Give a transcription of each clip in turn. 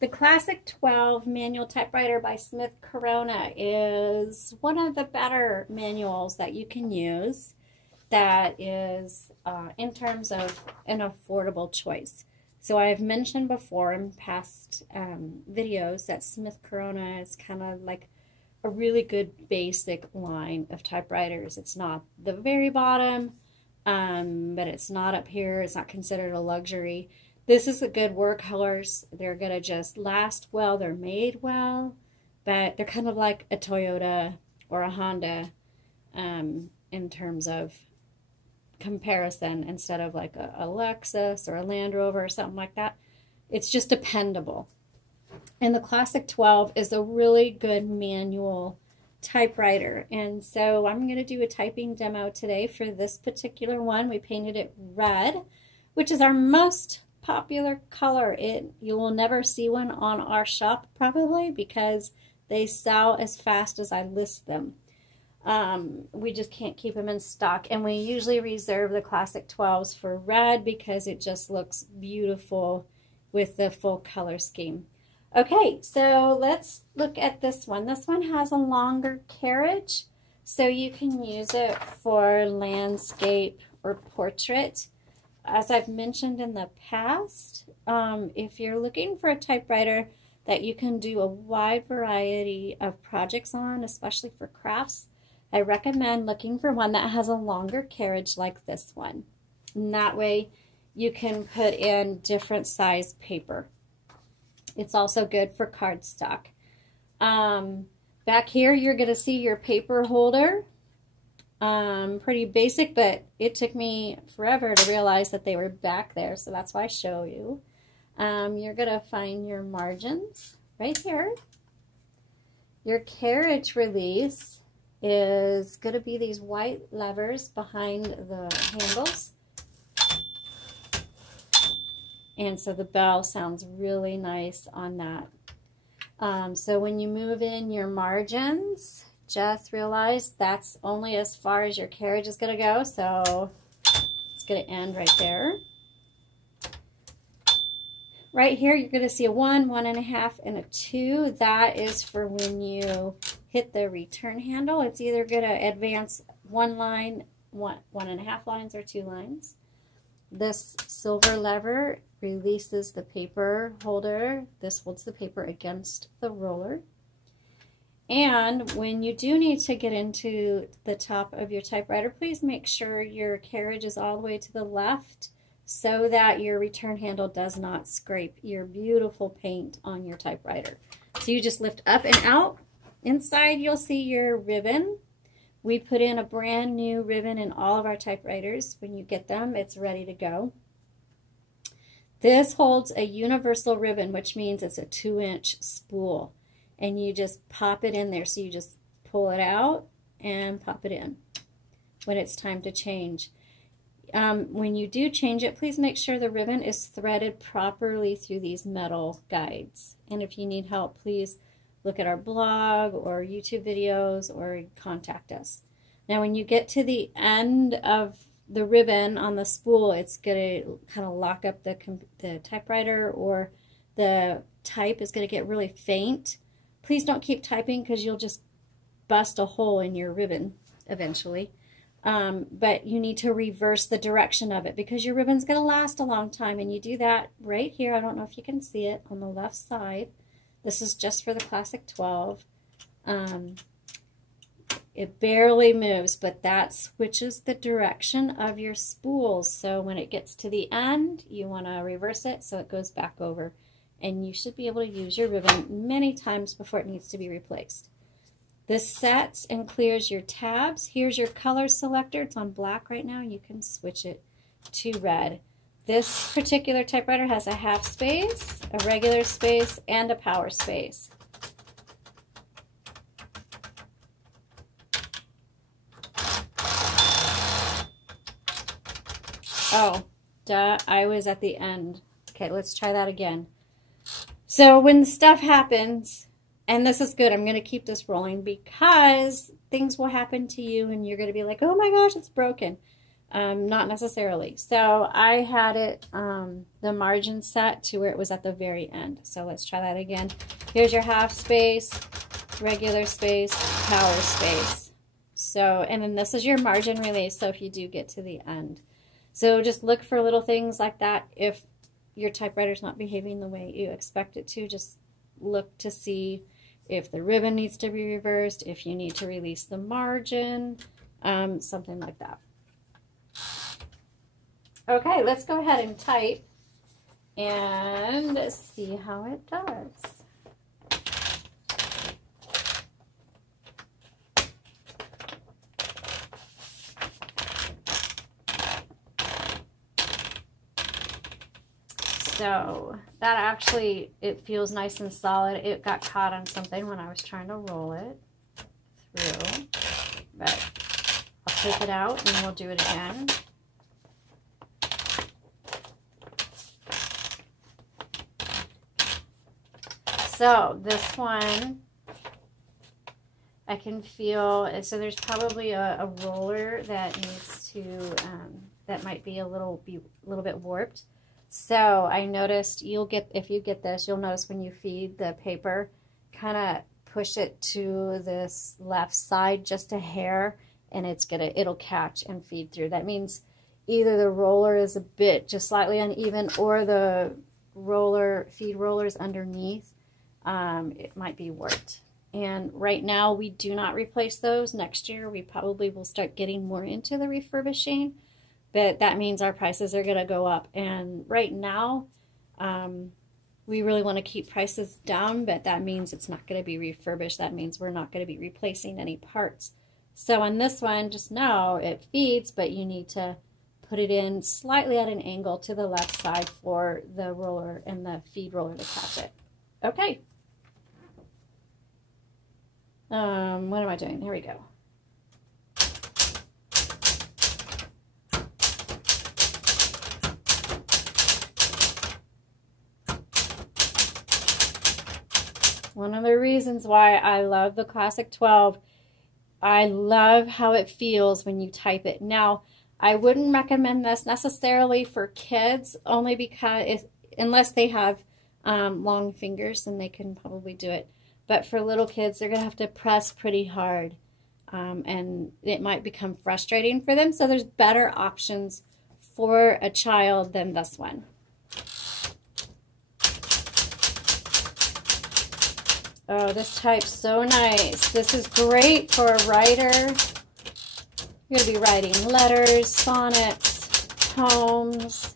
The Classic 12 manual typewriter by Smith Corona is one of the better manuals that you can use that is in terms of an affordable choice. So I've mentioned before in past videos that Smith Corona is kind of like a really good basic line of typewriters. It's not the very bottom, but it's not up here. It's not considered a luxury. This is a good workhorse. They're going to just last well. They're made well, but they're kind of like a Toyota or a Honda in terms of comparison, instead of like a Lexus or a Land Rover or something like that. It's just dependable. And the Classic 12 is a really good manual typewriter. And so I'm going to do a typing demo today for this particular one. We painted it red, which is our most popular color. You will never see one on our shop probably because they sell as fast as I list them. We just can't keep them in stock, and we usually reserve the Classic 12s for red because it just looks beautiful with the full color scheme. Okay, so let's look at this one. This one has a longer carriage, so you can use it for landscape or portrait. As I've mentioned in the past, if you're looking for a typewriter that you can do a wide variety of projects on, especially for crafts, I recommend looking for one that has a longer carriage like this one. And that way you can put in different size paper. It's also good for cardstock. Back here you're going to see your paper holder. Pretty basic, but it took me forever to realize that they were back there, so that's why I show you. You're going to find your margins right here. Your carriage release is going to be these white levers behind the handles. And so the bell sounds really nice on that. So when you move in your margins, just realize that's only as far as your carriage is going to go, so it's going to end right there. Right here you're going to see a 1, 1.5, and a 2. That is for when you hit the return handle. It's either going to advance 1 line, 1.5 lines, or 2 lines. This silver lever releases the paper holder. This holds the paper against the roller. And when you do need to get into the top of your typewriter, please make sure your carriage is all the way to the left so that your return handle does not scrape your beautiful paint on your typewriter. So you just lift up and out. Inside you'll see your ribbon. We put in a brand new ribbon in all of our typewriters. When you get them, it's ready to go. This holds a universal ribbon, which means it's a 2-inch spool. And you just pop it in there. So you just pull it out and pop it in when it's time to change. When you do change it, please make sure the ribbon is threaded properly through these metal guides. And if you need help, please look at our blog or YouTube videos or contact us. Now when you get to the end of the ribbon on the spool, it's going to kind of lock up the typewriter, or the type is going to get really faint. Please don't keep typing because you'll just bust a hole in your ribbon eventually. But you need to reverse the direction of it because your ribbon's going to last a long time. And you do that right here. I don't know if you can see it on the left side. This is just for the Classic 12. It barely moves, but that switches the direction of your spools. So when it gets to the end, you want to reverse it so it goes back over. And you should be able to use your ribbon many times before it needs to be replaced. This sets and clears your tabs. Here's your color selector. It's on black right now. You can switch it to red. This particular typewriter has a half space, a regular space, and a power space. Oh, duh, I was at the end. Okay, let's try that again. So when stuff happens, and this is good, I'm going to keep this rolling because things will happen to you and you're going to be like, oh my gosh, it's broken. Not necessarily. So I had it, the margin set to where it was at the very end. So let's try that again. Here's your half space, regular space, power space. So, and then this is your margin release. So if you do get to the end. So just look for little things like that. If your typewriter's not behaving the way you expect it to, just look to see if the ribbon needs to be reversed, if you need to release the margin, something like that. Okay, let's go ahead and type and see how it does. So that actually, it feels nice and solid. It got caught on something when I was trying to roll it through, but I'll take it out and we'll do it again. So this one, I can feel, so there's probably a roller that needs to, that might be a little bit warped. So I noticed if you get this, you'll notice when you feed the paper, kind of push it to this left side just a hair, and it'll catch and feed through. That means either the roller is a bit just slightly uneven, or the feed rollers underneath, it might be warped. And right now we do not replace those. Next year we probably will start getting more into the refurbishing, but that means our prices are going to go up. And right now we really want to keep prices down, but that means it's not going to be refurbished. That means we're not going to be replacing any parts. So on this one, just know it feeds, but you need to put it in slightly at an angle to the left side for the roller and the feed roller to catch it. Okay. What am I doing? Here we go. One of the reasons why I love the Classic 12, I love how it feels when you type it. Now, I wouldn't recommend this necessarily for kids, only because unless they have long fingers, then they can probably do it. But for little kids, they're going to have to press pretty hard, and it might become frustrating for them. So there's better options for a child than this one. Oh, this type's so nice. This is great for a writer. You're going to be writing letters, sonnets, poems.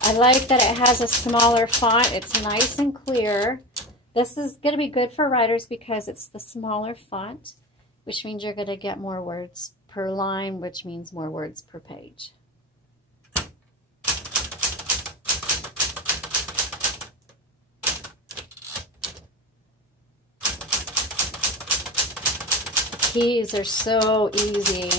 I like that it has a smaller font. It's nice and clear. This is going to be good for writers because it's the smaller font, which means you're going to get more words per line, which means more words per page. The keys are so easy.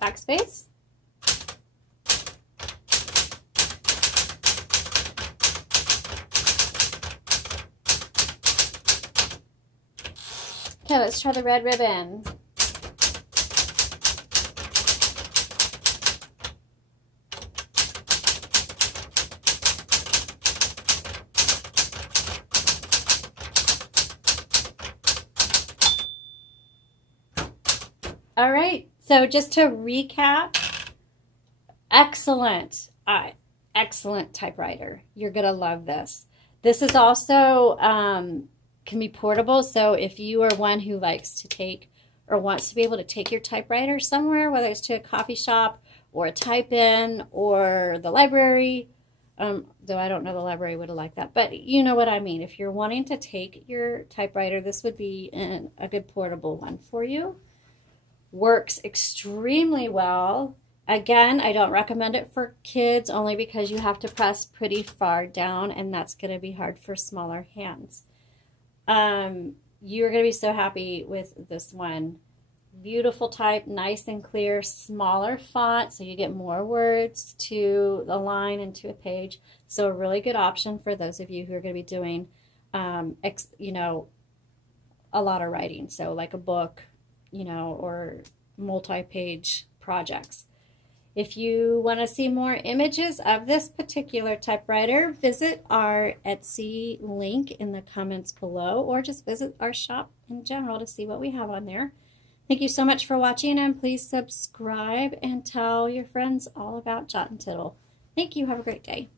Backspace. Okay, let's try the red ribbon. All right. So just to recap, excellent typewriter. You're going to love this. This is also can be portable. So if you are one who likes to take or wants to be able to take your typewriter somewhere, whether it's to a coffee shop or a type-in or the library, though I don't know the library would have liked that, but you know what I mean. If you're wanting to take your typewriter, this would be a good portable one for you. Works extremely well. Again, I don't recommend it for kids only because you have to press pretty far down, and that's going to be hard for smaller hands. You're going to be so happy with this one. Beautiful type, nice and clear, smaller font, so you get more words to the line and to a page. So a really good option for those of you who are going to be doing, you know, a lot of writing. So like a book, you know, or multi-page projects. If you want to see more images of this particular typewriter, visit our Etsy link in the comments below, or just visit our shop in general to see what we have on there. Thank you so much for watching, and please subscribe and tell your friends all about Jot and Tittle. Thank you. Have a great day.